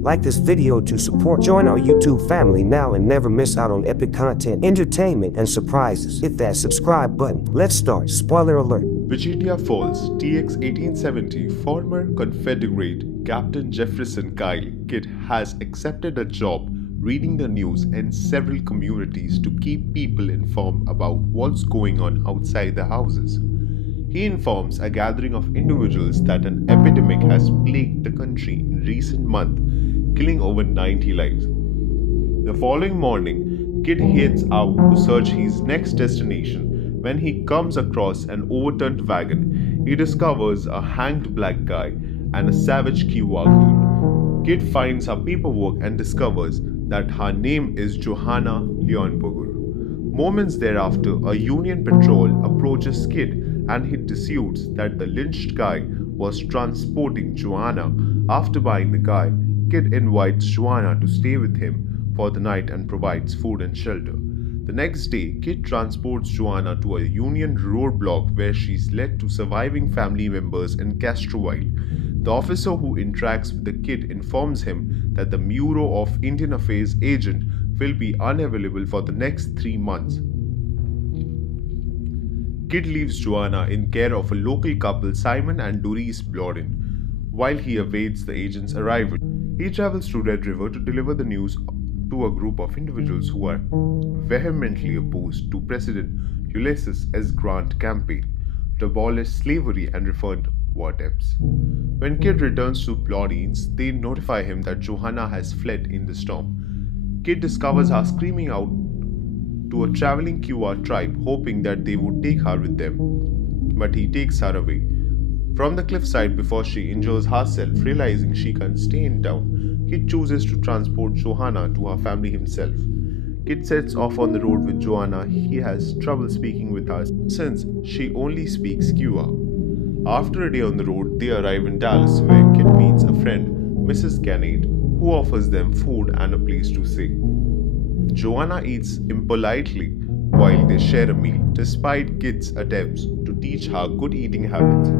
Like this video to support. Join our YouTube family now and never miss out on epic content, entertainment, and surprises. Hit that subscribe button. Let's start. Spoiler alert. Virginia Falls, TX 1870, former Confederate Captain Jefferson Kyle Kidd has accepted a job reading the news in several communities to keep people informed about what's going on outside the houses. He informs a gathering of individuals that an epidemic has plagued the country in recent months, killing over 90 lives. The following morning, Kidd heads out to search his next destination. When he comes across an overturned wagon, he discovers a hanged black guy and a savage Kiowa girl. Kidd finds her paperwork and discovers that her name is Johanna Leonberger. Moments thereafter, a Union patrol approaches Kidd and he disputes that the lynched guy was transporting Joanna. After buying the guy, Kidd invites Joanna to stay with him for the night and provides food and shelter. The next day, Kidd transports Joanna to a Union roadblock where she's led to surviving family members in Castroville. The officer who interacts with the Kidd informs him that the Bureau of Indian Affairs agent will be unavailable for the next 3 months. Kidd leaves Joanna in care of a local couple, Simon and Doris Blodin, while he awaits the agent's arrival. He travels to Red River to deliver the news to a group of individuals who are vehemently opposed to President Ulysses S. Grant's campaign to abolish slavery and refund war debts. When Kidd returns to Blodin's, they notify him that Johanna has fled in the storm. Kidd discovers her screaming out to a traveling Kiowa tribe, hoping that they would take her with them, but he takes her away from the cliffside before she injures herself. Realizing she can't stay in town, Kidd chooses to transport Johanna to her family himself. Kidd sets off on the road with Joanna. He has trouble speaking with her since she only speaks Kiowa. After a day on the road, they arrive in Dallas, where Kidd meets a friend, Mrs. Gannett, who offers them food and a place to stay. Joanna eats impolitely while they share a meal, despite Kidd's attempts to teach her good eating habits.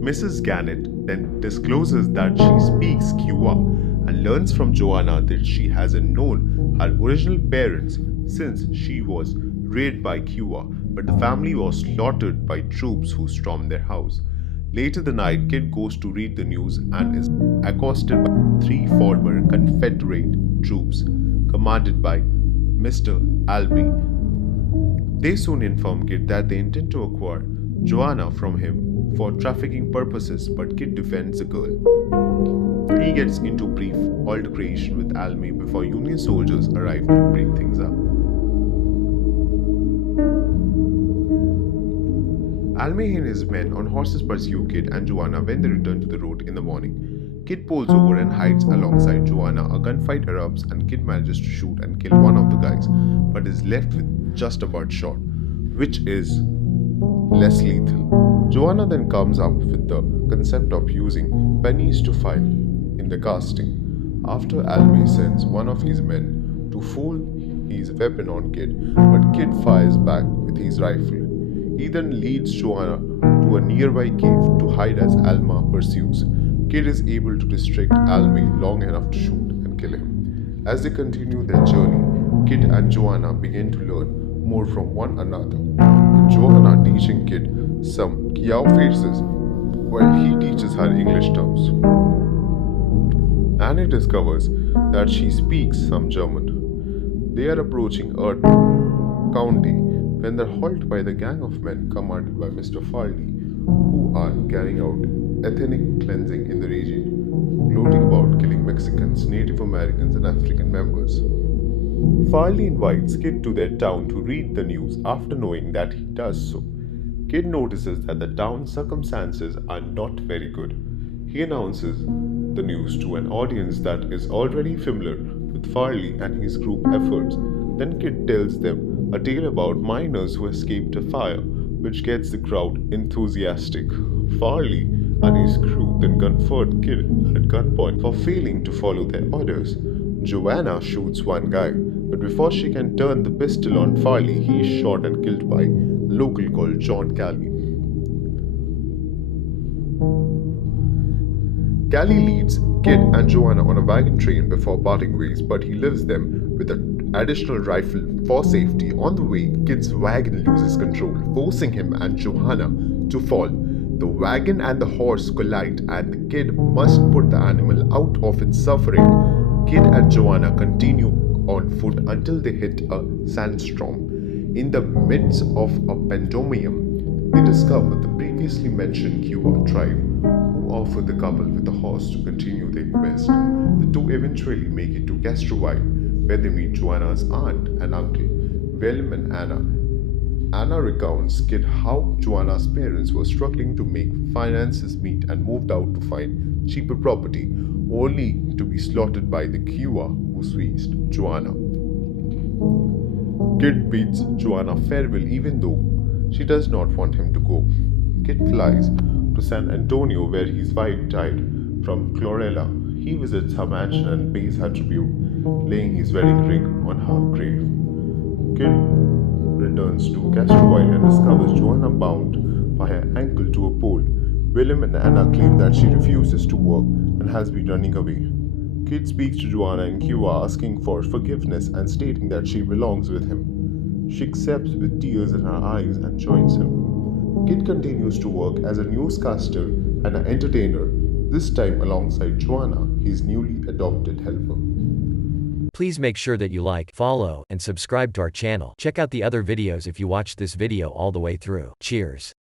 Mrs. Gannett then discloses that she speaks Kiowa and learns from Joanna that she hasn't known her original parents since she was raided by Kiowa, but the family was slaughtered by troops who stormed their house. Later the night, Kidd goes to read the news and is accosted by 3 former Confederate troops commanded by Mr. Albee. They soon inform Kidd that they intend to acquire Joanna from him for trafficking purposes, but Kidd defends the girl. He gets into brief altercation with Albee before Union soldiers arrive to break things up. Albee and his men on horses pursue Kidd and Joanna when they return to the road in the morning. Kidd pulls over and hides alongside Joanna. A gunfight erupts and Kidd manages to shoot and kill one of the guys, but is left with just a butt shot, which is less lethal. Joanna then comes up with the concept of using pennies to file in the casting. After Albee sends one of his men to fool his weapon on Kidd, but Kidd fires back with his rifle. He then leads Joanna to a nearby cave to hide as Alma pursues. Kidd is able to distract Albee long enough to shoot and kill him. As they continue their journey, Kidd and Joanna begin to learn more from one another, with Joanna teaching Kidd some Kiowa phrases while he teaches her English terms. Annie discovers that she speaks some German. They are approaching Earth County when they're halted by the gang of men commanded by Mr. Farley, who are carrying out ethnic cleansing in the region, gloating about killing Mexicans, Native Americans, and African members. Farley invites Kidd to their town to read the news. After knowing that he does so, Kidd notices that the town's circumstances are not very good. He announces the news to an audience that is already familiar with Farley and his group efforts. Then Kidd tells them a tale about miners who escaped a fire, which gets the crowd enthusiastic. Farley and his crew then confront Kidd at gunpoint for failing to follow their orders. Joanna shoots one guy, but before she can turn the pistol on Farley, he is shot and killed by a local called John Kelly. Callie leads Kid and Joanna on a wagon train before parting ways, but he leaves them with an additional rifle for safety. On the way, Kid's wagon loses control, forcing him and Joanna to fall. The wagon and the horse collide, and the kid must put the animal out of its suffering. Kid and Joanna continue on foot until they hit a sandstorm. In the midst of a pandemonium, they discover the previously mentioned Kiowa tribe, who offer the couple with a horse to continue their quest. The two eventually make it to Castroville, where they meet Joanna's aunt and uncle, Willem and Anna. Anna recounts Kid how Joanna's parents were struggling to make finances meet and moved out to find cheaper property, only to be slaughtered by the Kiowa who seized Joanna. Kid bids Joanna farewell even though she does not want him to go. Kid flies to San Antonio where his wife died from chlorella. He visits her mansion and pays her tribute, laying his wedding ring on her grave. Kid returns to Castroville and discovers Joanna bound by her ankle to a pole. Willem and Anna claim that she refuses to work and has been running away. Kid speaks to Joanna in Cuba asking for forgiveness and stating that she belongs with him. She accepts with tears in her eyes and joins him. Kid continues to work as a newscaster and an entertainer, this time alongside Joanna, his newly adopted helper. Please make sure that you like, follow, and subscribe to our channel. Check out the other videos if you watched this video all the way through. Cheers.